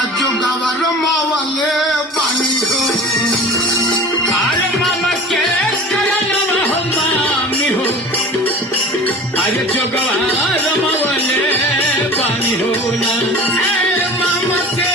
आजो गावार मावाले पाणी हो अरे मामा के करायला हो मामी हो अरे जोगवा रमवले पाणी हो ना ए मामा के